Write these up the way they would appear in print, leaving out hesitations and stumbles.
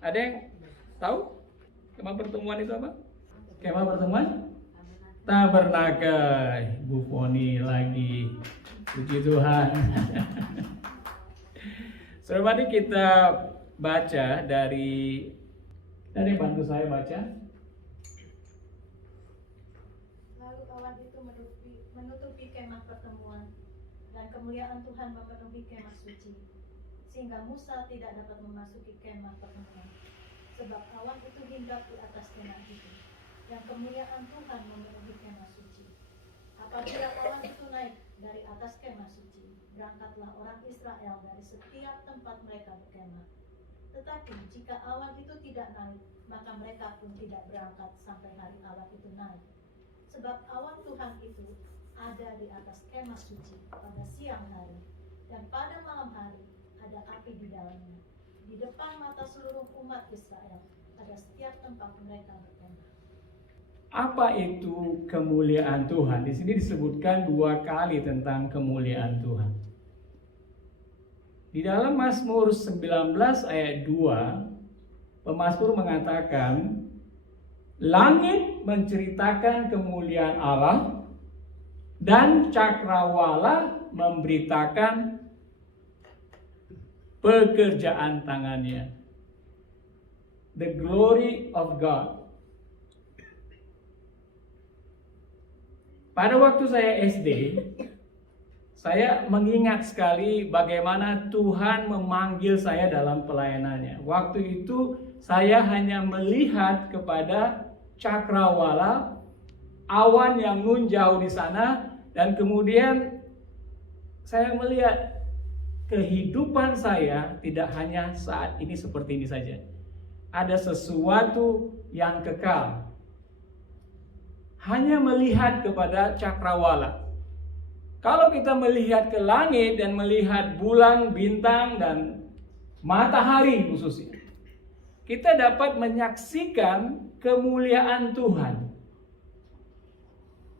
Ada yang tahu kemah pertemuan itu apa? Kemah pertemuan tabernakel. Bu Foni lagi, puji Tuhan. So, mari kita baca dari bantu saya baca. Lalu awan itu menutupi kemah pertemuan, dan kemuliaan Tuhan memenuhi kemah suci, sehingga Musa tidak dapat memasuki kemah pertemuan, sebab awan itu hinggap di atas kemah itu, dan kemuliaan Tuhan memenuhi kemah suci. Apabila awan itu naik dari atas kemah suci, berangkatlah orang Israel dari setiap tempat mereka berkemah. Tetapi jika awan itu tidak naik, maka mereka pun tidak berangkat sampai hari awan itu naik. Sebab awan Tuhan itu ada di atas kemah suci pada siang hari, dan pada malam hari ada api di dalamnya. Di depan mata seluruh umat Israel pada setiap tempat mereka berkemah. Apa itu kemuliaan Tuhan? Di sini disebutkan 2 kali tentang kemuliaan Tuhan. Di dalam Mazmur 19 ayat 2, pemazmur mengatakan, langit menceritakan kemuliaan Allah dan cakrawala memberitakan pekerjaan tangannya. The glory of God. Pada waktu saya SD, saya mengingat sekali bagaimana Tuhan memanggil saya dalam pelayanannya. Waktu itu saya hanya melihat kepada cakrawala, awan yang nun jauh di sana, dan kemudian saya melihat kehidupan saya tidak hanya saat ini seperti ini saja. Ada sesuatu yang kekal. Hanya melihat kepada cakrawala. Kalau kita melihat ke langit dan melihat bulan, bintang, dan matahari khususnya, kita dapat menyaksikan kemuliaan Tuhan.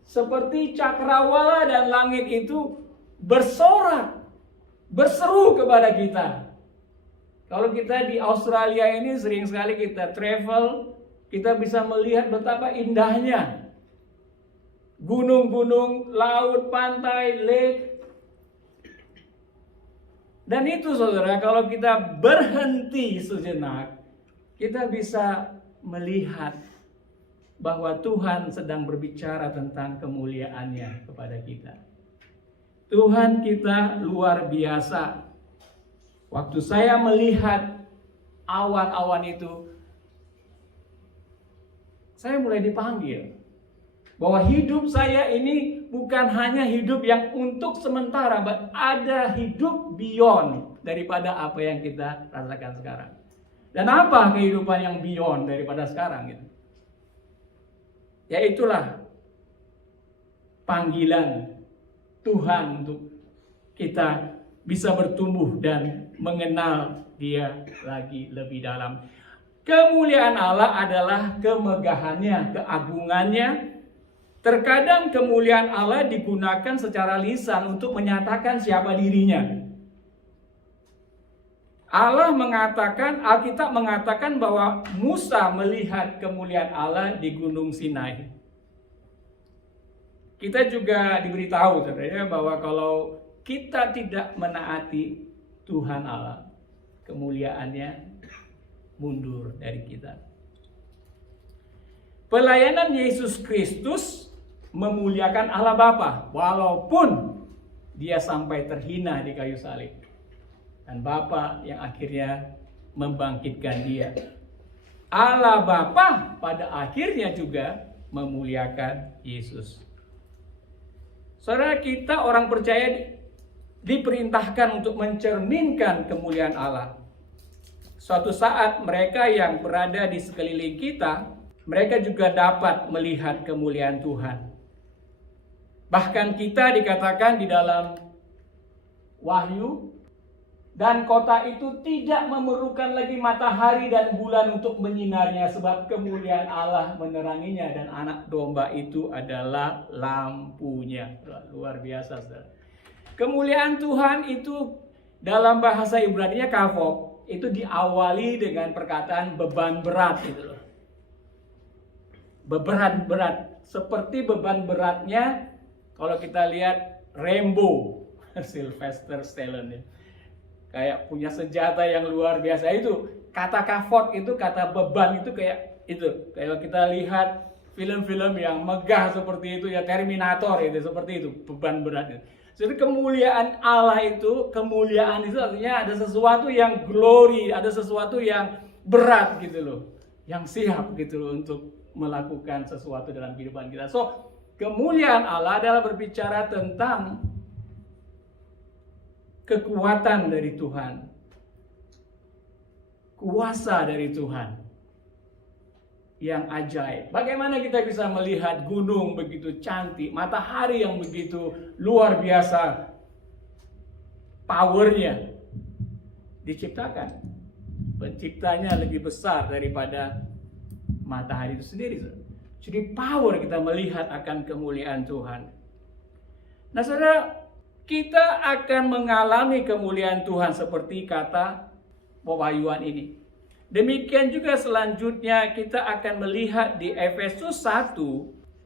Seperti cakrawala dan langit itu bersorak, berseru kepada kita. Kalau kita di Australia ini sering sekali kita travel, kita bisa melihat betapa indahnya gunung-gunung, laut, pantai, lake. Dan itu saudara, kalau kita berhenti sejenak, kita bisa melihat bahwa Tuhan sedang berbicara tentang kemuliaannya kepada kita. Tuhan kita luar biasa. Waktu saya melihat awan-awan itu, saya mulai dipanggil. Bahwa hidup saya ini bukan hanya hidup yang untuk sementara, but ada hidup beyond daripada apa yang kita rasakan sekarang. Dan apa kehidupan yang beyond daripada sekarang gitu? Ya itulah panggilan Tuhan untuk kita bisa bertumbuh dan mengenal Dia lagi lebih dalam. Kemuliaan Allah adalah kemegahannya, keagungannya. Terkadang kemuliaan Allah digunakan secara lisan untuk menyatakan siapa dirinya. Allah mengatakan, Alkitab mengatakan bahwa Musa melihat kemuliaan Allah di Gunung Sinai. Kita juga diberitahu saudara bahwa kalau kita tidak menaati Tuhan Allah, kemuliaannya mundur dari kita. Pelayanan Yesus Kristus memuliakan Allah Bapa walaupun Dia sampai terhina di kayu salib. Dan Bapa yang akhirnya membangkitkan Dia. Allah Bapa pada akhirnya juga memuliakan Yesus. Saudara, kita orang percaya diperintahkan untuk mencerminkan kemuliaan Allah. Suatu saat mereka yang berada di sekeliling kita, mereka juga dapat melihat kemuliaan Tuhan. Bahkan kita dikatakan di dalam Wahyu, dan kota itu tidak memerlukan lagi matahari dan bulan untuk menyinarnya, sebab kemuliaan Allah meneranginya dan anak domba itu adalah lampunya. Luar biasa, saudara. Kemuliaan Tuhan itu dalam bahasa Ibrani-nya kavod, itu diawali dengan perkataan beban berat gitu loh. Beban berat, seperti beban beratnya kalau kita lihat Rambo, Sylvester Stallone ya. Kayak punya senjata yang luar biasa itu. Kata kafot itu, kata beban itu kayak itu. Kayak kita lihat film-film yang megah seperti itu ya, Terminator itu seperti itu, beban berat itu. Jadi kemuliaan Allah itu, kemuliaan itu artinya ada sesuatu yang glory, ada sesuatu yang berat gitu loh, yang siap gitu loh untuk melakukan sesuatu dalam kehidupan kita. So, kemuliaan Allah adalah berbicara tentang kekuatan dari Tuhan, kuasa dari Tuhan yang ajaib. Bagaimana kita bisa melihat gunung begitu cantik, matahari yang begitu luar biasa powernya diciptakan. Penciptanya lebih besar daripada matahari itu sendiri. Jadi power kita melihat akan kemuliaan Tuhan. Nah saudara, kita akan mengalami kemuliaan Tuhan seperti kata pewahyuan ini. Demikian juga selanjutnya kita akan melihat di Efesus 1,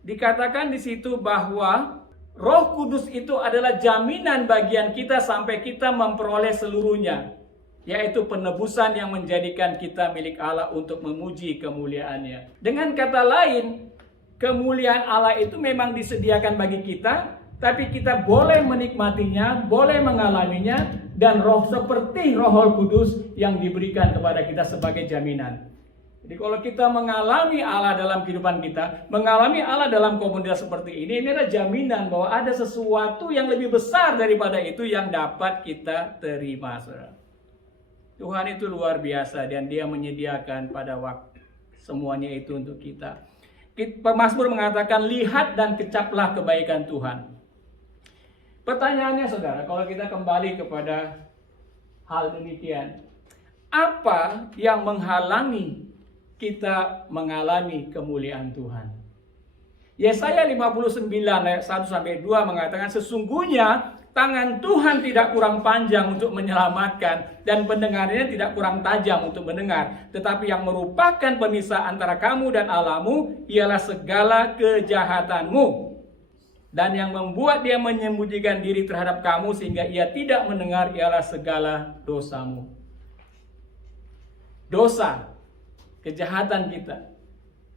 dikatakan di situ bahwa Roh Kudus itu adalah jaminan bagian kita sampai kita memperoleh seluruhnya, yaitu penebusan yang menjadikan kita milik Allah untuk memuji kemuliaannya. Dengan kata lain, kemuliaan Allah itu memang disediakan bagi kita, tapi kita boleh menikmatinya, boleh mengalaminya, dan seperti Roh Kudus yang diberikan kepada kita sebagai jaminan. Jadi kalau kita mengalami Allah dalam kehidupan kita, mengalami Allah dalam komunitas seperti ini adalah jaminan bahwa ada sesuatu yang lebih besar daripada itu yang dapat kita terima, saudara. Tuhan itu luar biasa dan Dia menyediakan pada waktu semuanya itu untuk kita. Pemazmur mengatakan, lihat dan kecaplah kebaikan Tuhan. Pertanyaannya saudara, kalau kita kembali kepada hal demikian, apa yang menghalangi kita mengalami kemuliaan Tuhan? Yesaya 59 ayat 1-2 mengatakan, sesungguhnya tangan Tuhan tidak kurang panjang untuk menyelamatkan dan pendengarannya tidak kurang tajam untuk mendengar. Tetapi yang merupakan pemisah antara kamu dan Allahmu ialah segala kejahatanmu. Dan yang membuat dia menyembunyikan diri terhadap kamu sehingga ia tidak mendengar ialah segala dosamu. Dosa, kejahatan kita,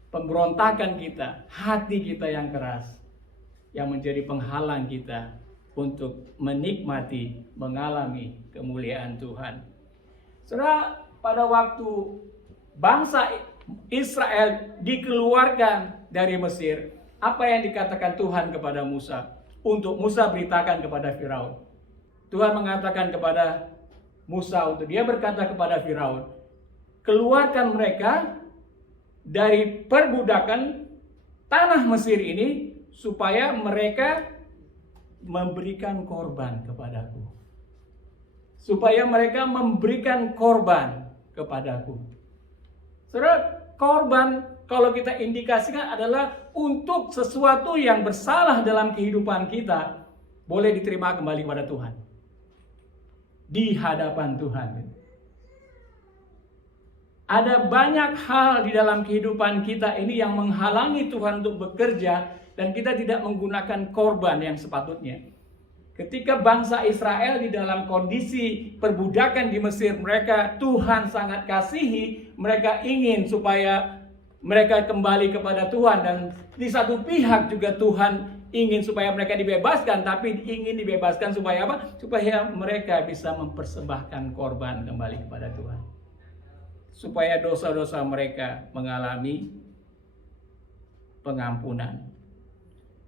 pemberontakan kita, hati kita yang keras, yang menjadi penghalang kita untuk menikmati, mengalami kemuliaan Tuhan. Saudara, pada waktu bangsa Israel dikeluarkan dari Mesir, apa yang dikatakan Tuhan kepada Musa? Untuk Musa beritakan kepada Firaun. Tuhan mengatakan kepada Musa untuk dia berkata kepada Firaun, keluarkan mereka dari perbudakan tanah Mesir ini supaya mereka memberikan korban kepadaku. Supaya mereka memberikan korban kepadaku. Saudara, korban kalau kita indikasikan adalah untuk sesuatu yang bersalah dalam kehidupan kita, boleh diterima kembali kepada Tuhan. Di hadapan Tuhan. Ada banyak hal di dalam kehidupan kita ini yang menghalangi Tuhan untuk bekerja dan kita tidak menggunakan korban yang sepatutnya. Ketika bangsa Israel di dalam kondisi perbudakan di Mesir, mereka Tuhan sangat kasihi, mereka ingin supaya mereka kembali kepada Tuhan, dan di satu pihak juga Tuhan ingin supaya mereka dibebaskan, tapi ingin dibebaskan supaya apa? Supaya mereka bisa mempersembahkan korban kembali kepada Tuhan. Supaya dosa-dosa mereka mengalami pengampunan.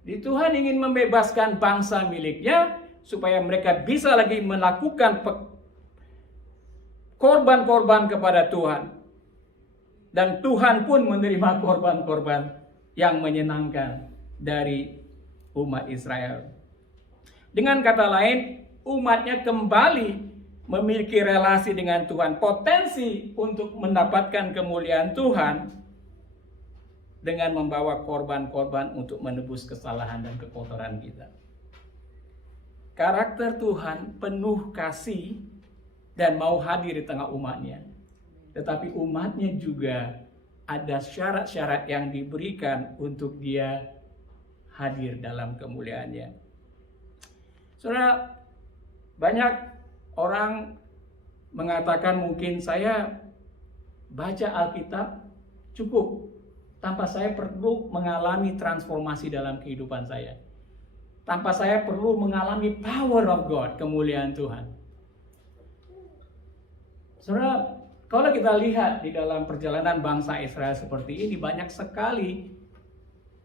Di Tuhan ingin membebaskan bangsa miliknya supaya mereka bisa lagi melakukan korban-korban kepada Tuhan. Dan Tuhan pun menerima korban-korban yang menyenangkan dari umat Israel. Dengan kata lain, umatnya kembali memiliki relasi dengan Tuhan. Potensi untuk mendapatkan kemuliaan Tuhan dengan membawa korban-korban untuk menebus kesalahan dan kekotoran kita. Karakter Tuhan penuh kasih dan mau hadir di tengah umatnya. Tetapi umatnya juga ada syarat-syarat yang diberikan untuk dia hadir dalam kemuliaannya. Saudara, banyak orang mengatakan mungkin saya baca Alkitab cukup tanpa saya perlu mengalami transformasi dalam kehidupan saya. Tanpa saya perlu mengalami power of God, kemuliaan Tuhan. Saudara, kalau kita lihat di dalam perjalanan bangsa Israel seperti ini, banyak sekali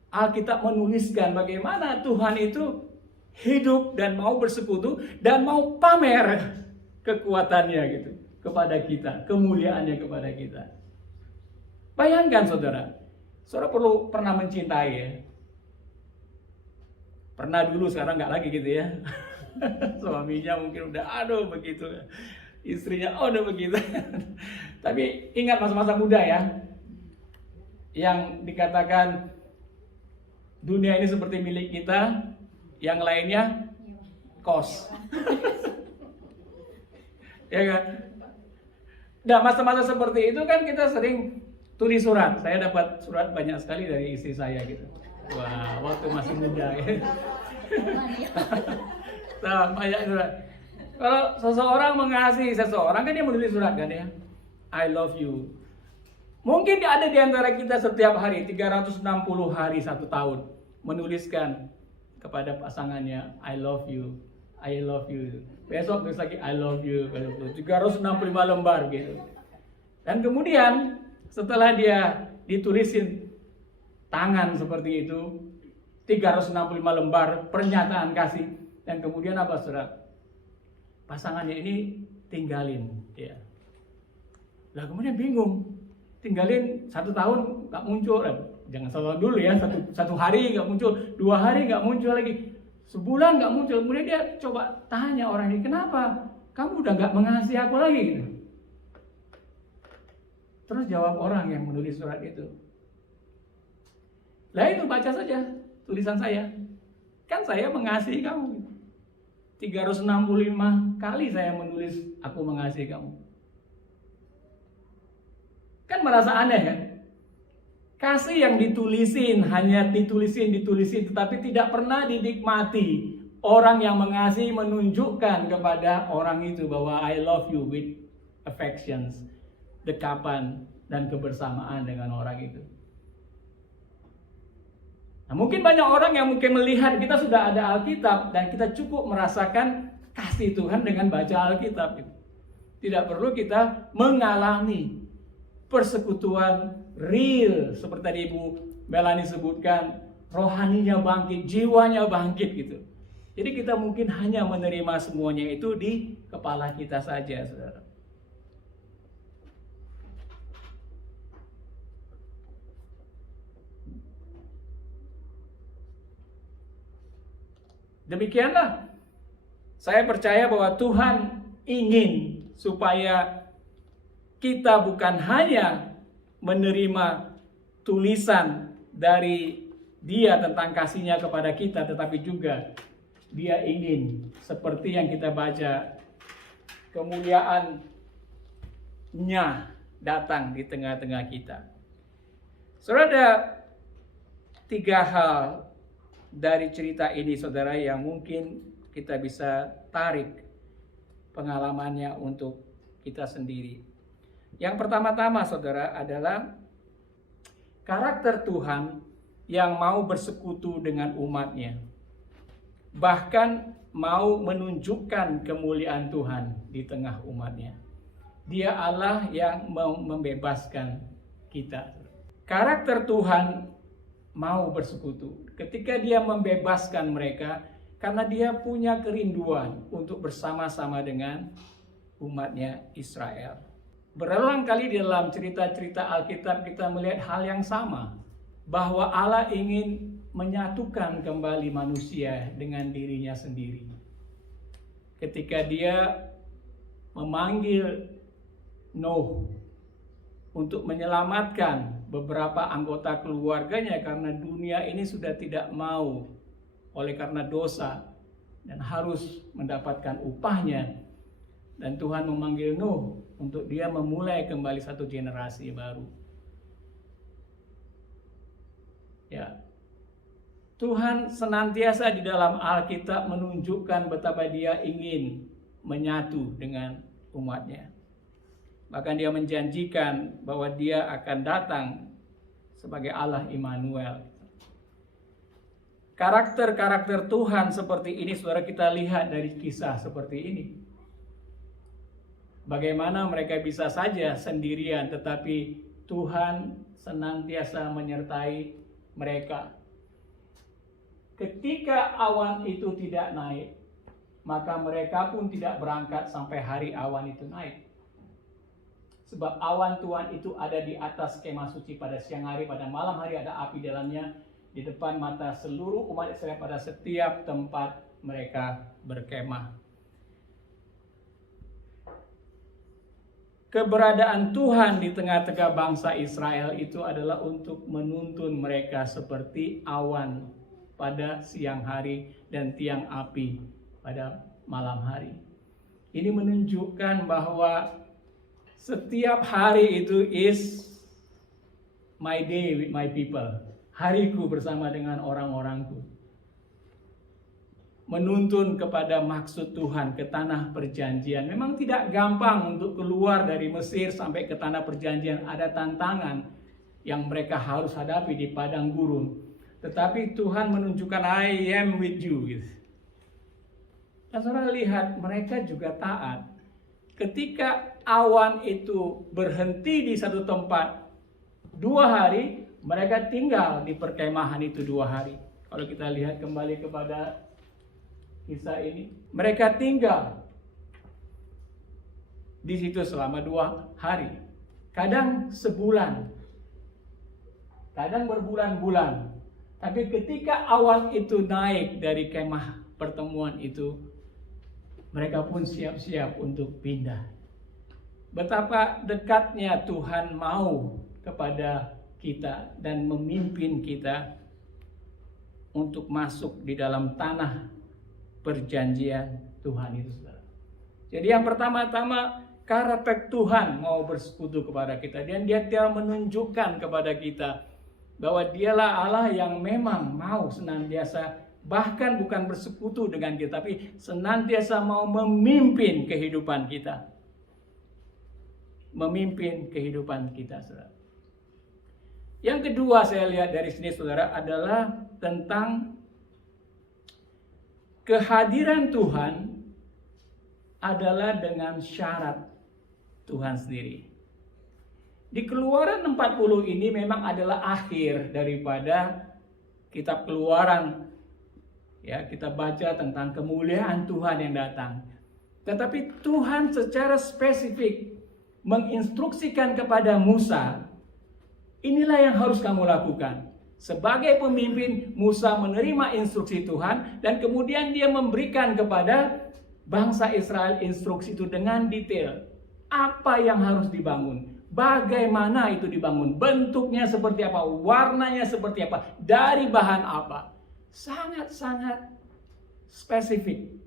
Alkitab menuliskan bagaimana Tuhan itu hidup dan mau bersekutu dan mau pamer kekuatannya gitu kepada kita, kemuliaannya kepada kita. Bayangkan saudara pernah mencintai ya. Pernah dulu, sekarang nggak lagi gitu ya. Suaminya mungkin udah aduh begitu, istrinya udah begitu. Tapi ingat masa-masa muda ya, yang dikatakan dunia ini seperti milik kita, yang lainnya kos. Ya kan? Nah, masa-masa seperti itu kan kita sering tulis surat. Saya dapat surat banyak sekali dari istri saya gitu. Wah, waktu masih muda ya. Nah, banyak surat. Kalau seseorang mengasihi seseorang kan dia menulis surat kan ya. I love you. Mungkin ada di antara kita setiap hari 360 hari 1 tahun menuliskan kepada pasangannya I love you. I love you. Besok terus lagi I love you. 365 lembar gitu. Dan kemudian setelah dia ditulisin tangan seperti itu, 365 lembar pernyataan kasih, dan kemudian apa saudara? Pasangannya ini tinggalin dia. Lah kemudian bingung, tinggalin 1 tahun nggak muncul, jangan salah dulu ya, satu hari nggak muncul, 2 hari nggak muncul lagi, sebulan nggak muncul. Kemudian dia coba tanya orang ini, kenapa? Kamu udah nggak mengasihi aku lagi gitu. Terus jawab orang yang menulis surat itu, lah itu baca saja tulisan saya. Kan saya mengasihi kamu. 365 kali saya menulis aku mengasihi kamu. Kan merasa aneh kan? Kasih yang ditulisin, hanya ditulisin, tetapi tidak pernah dinikmati. Orang yang mengasihi menunjukkan kepada orang itu bahwa I love you with affections, dekapan dan kebersamaan dengan orang itu. Nah, mungkin banyak orang yang mungkin melihat kita sudah ada Alkitab dan kita cukup merasakan kasih Tuhan dengan baca Alkitab. Tidak perlu kita mengalami persekutuan real seperti tadi Ibu Melani sebutkan, rohaninya bangkit, jiwanya bangkit gitu. Jadi kita mungkin hanya menerima semuanya itu di kepala kita saja, saudara. Demikianlah, saya percaya bahwa Tuhan ingin supaya kita bukan hanya menerima tulisan dari Dia tentang kasihnya kepada kita, tetapi juga Dia ingin seperti yang kita baca, kemuliaan-Nya datang di tengah-tengah kita. Saudara, ada 3 hal dari cerita ini saudara yang mungkin kita bisa tarik pengalamannya untuk kita sendiri. Yang pertama-tama saudara adalah karakter Tuhan yang mau bersekutu dengan umatnya. Bahkan mau menunjukkan kemuliaan Tuhan di tengah umatnya. Dia Allah yang mau membebaskan kita. Karakter Tuhan mau bersekutu ketika Dia membebaskan mereka, karena Dia punya kerinduan untuk bersama-sama dengan umatnya Israel. Berulang kali di dalam cerita-cerita Alkitab kita melihat hal yang sama, bahwa Allah ingin menyatukan kembali manusia dengan dirinya sendiri. Ketika Dia memanggil Nuh untuk menyelamatkan beberapa anggota keluarganya karena dunia ini sudah tidak mau oleh karena dosa dan harus mendapatkan upahnya. Dan Tuhan memanggil Nuh untuk dia memulai kembali satu generasi baru. Ya. Tuhan senantiasa di dalam Alkitab menunjukkan betapa dia ingin menyatu dengan umatnya. Bahkan dia menjanjikan bahwa dia akan datang sebagai Allah Immanuel. Karakter-karakter Tuhan seperti ini, saudara, kita lihat dari kisah seperti ini. Bagaimana mereka bisa saja sendirian, tetapi Tuhan senantiasa menyertai mereka. Ketika awan itu tidak naik, maka mereka pun tidak berangkat sampai hari awan itu naik. Sebab awan Tuhan itu ada di atas kemah suci pada siang hari, pada malam hari ada api dalamnya, di depan mata seluruh umat Israel pada setiap tempat mereka berkemah. Keberadaan Tuhan di tengah-tengah bangsa Israel itu adalah untuk menuntun mereka seperti awan pada siang hari dan tiang api pada malam hari. Ini menunjukkan bahwa setiap hari itu is my day with my people. Hariku bersama dengan orang-orangku. Menuntun kepada maksud Tuhan ke tanah perjanjian. Memang tidak gampang untuk keluar dari Mesir sampai ke tanah perjanjian. Ada tantangan yang mereka harus hadapi di padang gurun. Tetapi Tuhan menunjukkan I am with you. Dan saudara lihat mereka juga taat. Ketika awan itu berhenti di satu tempat 2 hari, mereka tinggal di perkemahan itu 2 hari. Kalau kita lihat kembali kepada kisah ini, mereka tinggal di situ selama 2 hari. Kadang sebulan, kadang berbulan-bulan. Tapi ketika awan itu naik dari kemah pertemuan itu, mereka pun siap-siap untuk pindah. Betapa dekatnya Tuhan mau kepada kita dan memimpin kita untuk masuk di dalam tanah perjanjian Tuhan itu, saudara. Jadi yang pertama-tama, karakter Tuhan mau bersekutu kepada kita, dan dia telah menunjukkan kepada kita bahwa dialah Allah yang memang mau senantiasa, bahkan bukan bersekutu dengan kita, tapi senantiasa mau memimpin kehidupan kita. Memimpin kehidupan kita, saudara. Yang kedua saya lihat dari sini, saudara, adalah tentang kehadiran Tuhan adalah dengan syarat Tuhan sendiri. Di Keluaran 40 ini memang adalah akhir daripada kitab Keluaran. Ya, kita baca tentang kemuliaan Tuhan yang datang. Tetapi Tuhan secara spesifik menginstruksikan kepada Musa, inilah yang harus kamu lakukan. Sebagai pemimpin, Musa menerima instruksi Tuhan dan kemudian dia memberikan kepada bangsa Israel instruksi itu dengan detail. Apa yang harus dibangun, bagaimana itu dibangun, bentuknya seperti apa, warnanya seperti apa, dari bahan apa. Sangat-sangat spesifik.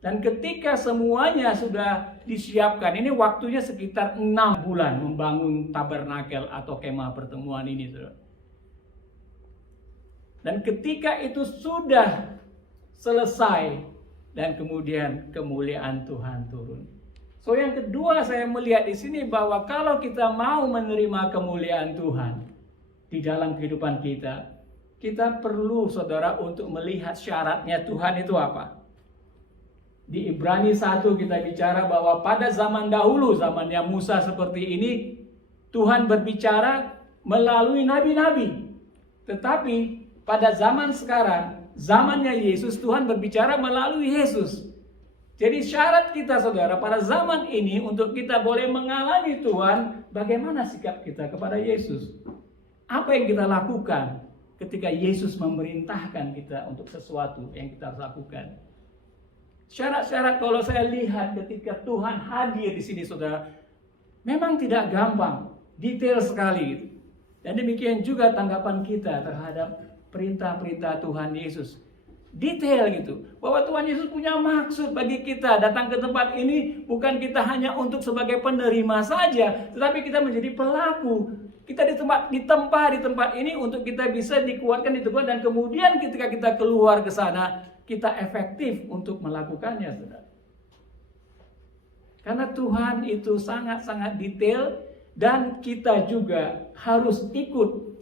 Dan ketika semuanya sudah disiapkan, ini waktunya sekitar 6 bulan membangun tabernakel atau kemah pertemuan ini, saudara. Dan ketika itu sudah selesai, dan kemudian kemuliaan Tuhan turun. So yang kedua saya melihat di sini bahwa kalau kita mau menerima kemuliaan Tuhan di dalam kehidupan kita, kita perlu, saudara, untuk melihat syaratnya Tuhan itu apa. Di Ibrani 1 kita bicara bahwa pada zaman dahulu, zamannya Musa seperti ini, Tuhan berbicara melalui nabi-nabi. Tetapi pada zaman sekarang, zamannya Yesus, Tuhan berbicara melalui Yesus. Jadi syarat kita, saudara, pada zaman ini untuk kita boleh mengalami Tuhan, bagaimana sikap kita kepada Yesus? Apa yang kita lakukan ketika Yesus memerintahkan kita untuk sesuatu yang kita harus lakukan? Syarat-syarat kalau saya lihat ketika Tuhan hadir di sini, saudara, memang tidak gampang, detail sekali. Dan demikian juga tanggapan kita terhadap perintah-perintah Tuhan Yesus. detail gitu. Bahwa Tuhan Yesus punya maksud bagi kita datang ke tempat ini bukan kita hanya untuk sebagai penerima saja, tetapi kita menjadi pelaku. Kita ditempa di tempat ini untuk kita bisa dikuatkan di tempat, dan kemudian ketika kita keluar ke sana, kita efektif untuk melakukannya, saudara. Karena Tuhan itu sangat-sangat detail, dan kita juga harus ikut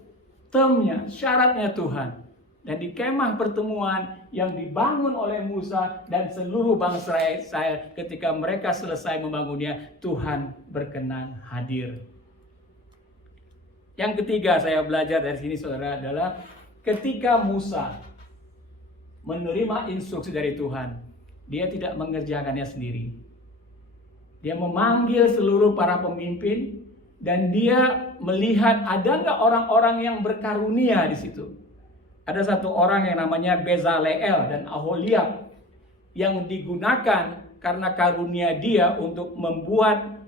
termnya, syaratnya Tuhan. Dan di kemah pertemuan yang dibangun oleh Musa dan seluruh bangsa Israel, ketika mereka selesai membangunnya, Tuhan berkenan hadir. Yang ketiga saya belajar dari sini, saudara, adalah ketika Musa menerima instruksi dari Tuhan, dia tidak mengerjakannya sendiri. Dia memanggil seluruh para pemimpin, dan dia melihat ada nggak orang-orang yang berkarunia di situ. Ada satu orang yang namanya Bezaleel dan Aholiab yang digunakan karena karunia dia untuk membuat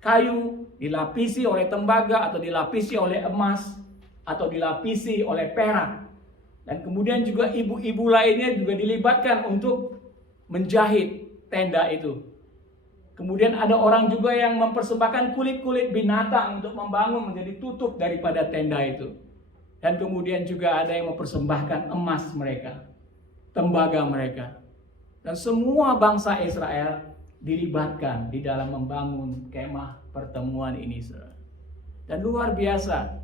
kayu dilapisi oleh tembaga atau dilapisi oleh emas atau dilapisi oleh perak. Dan kemudian juga ibu-ibu lainnya juga dilibatkan untuk menjahit tenda itu. Kemudian ada orang juga yang mempersembahkan kulit-kulit binatang untuk membangun menjadi tutup daripada tenda itu. Dan kemudian juga ada yang mempersembahkan emas mereka, tembaga mereka. Dan semua bangsa Israel dilibatkan di dalam membangun kemah pertemuan ini, saudara. Dan luar biasa.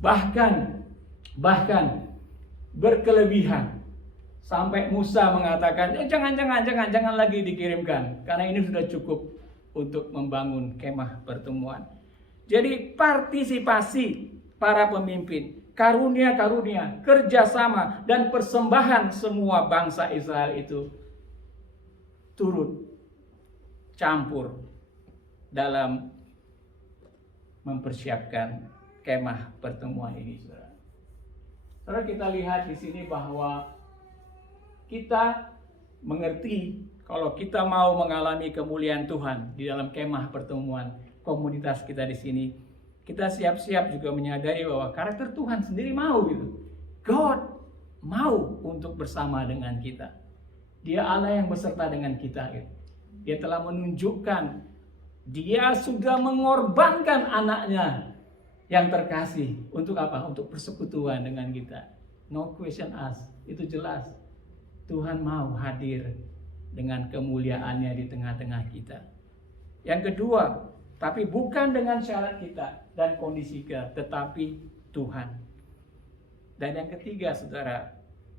Bahkan berkelebihan. Sampai Musa mengatakan, jangan lagi dikirimkan. Karena ini sudah cukup untuk membangun kemah pertemuan. Jadi partisipasi para pemimpin, karunia-karunia, kerjasama, dan persembahan semua bangsa Israel itu turut campur dalam mempersiapkan kemah pertemuan ini, saudara. Saudara, kita lihat di sini bahwa kita mengerti kalau kita mau mengalami kemuliaan Tuhan di dalam kemah pertemuan komunitas kita di sini, kita siap-siap juga menyadari bahwa karakter Tuhan sendiri mau gitu. God mau untuk bersama dengan kita. Dia Allah yang beserta dengan kita gitu. Dia telah menunjukkan, dia sudah mengorbankan anaknya yang terkasih. Untuk apa? Untuk persekutuan dengan kita. No question asked. Itu jelas. Tuhan mau hadir dengan kemuliaannya di tengah-tengah kita. Yang kedua, tapi bukan dengan syarat kita dan kondisi kita, tetapi Tuhan. Dan yang ketiga, saudara,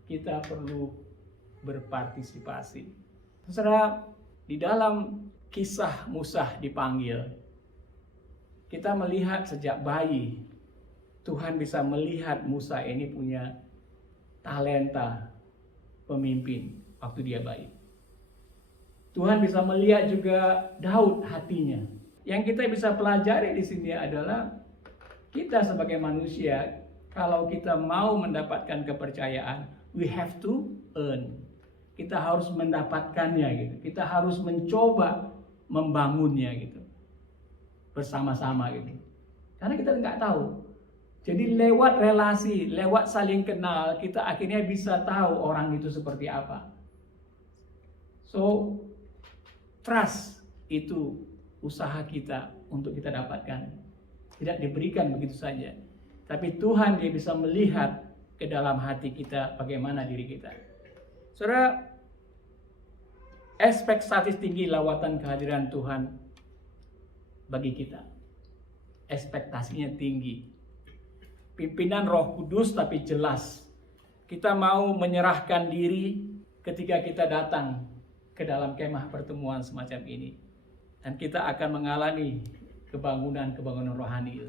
kita perlu berpartisipasi. Saudara, di dalam kisah Musa dipanggil, kita melihat sejak bayi, Tuhan bisa melihat Musa ini punya talenta pemimpin waktu dia bayi. Tuhan bisa melihat juga Daud hatinya. Yang kita bisa pelajari di sini adalah kita sebagai manusia, kalau kita mau mendapatkan kepercayaan, we have to earn. Kita harus mendapatkannya gitu. Kita harus mencoba membangunnya gitu. Bersama-sama gitu. Karena kita nggak tahu. Jadi lewat relasi, lewat saling kenal, kita akhirnya bisa tahu orang itu seperti apa. So, trust itu usaha kita untuk kita dapatkan. Tidak diberikan begitu saja. Tapi Tuhan dia bisa melihat ke dalam hati kita bagaimana diri kita. Saudara, ekspektasi tinggi lawatan kehadiran Tuhan bagi kita. Ekspektasinya tinggi. Pimpinan Roh Kudus tapi jelas. Kita mau menyerahkan diri ketika kita datang ke dalam kemah pertemuan semacam ini. Dan kita akan mengalami kebangunan rohani.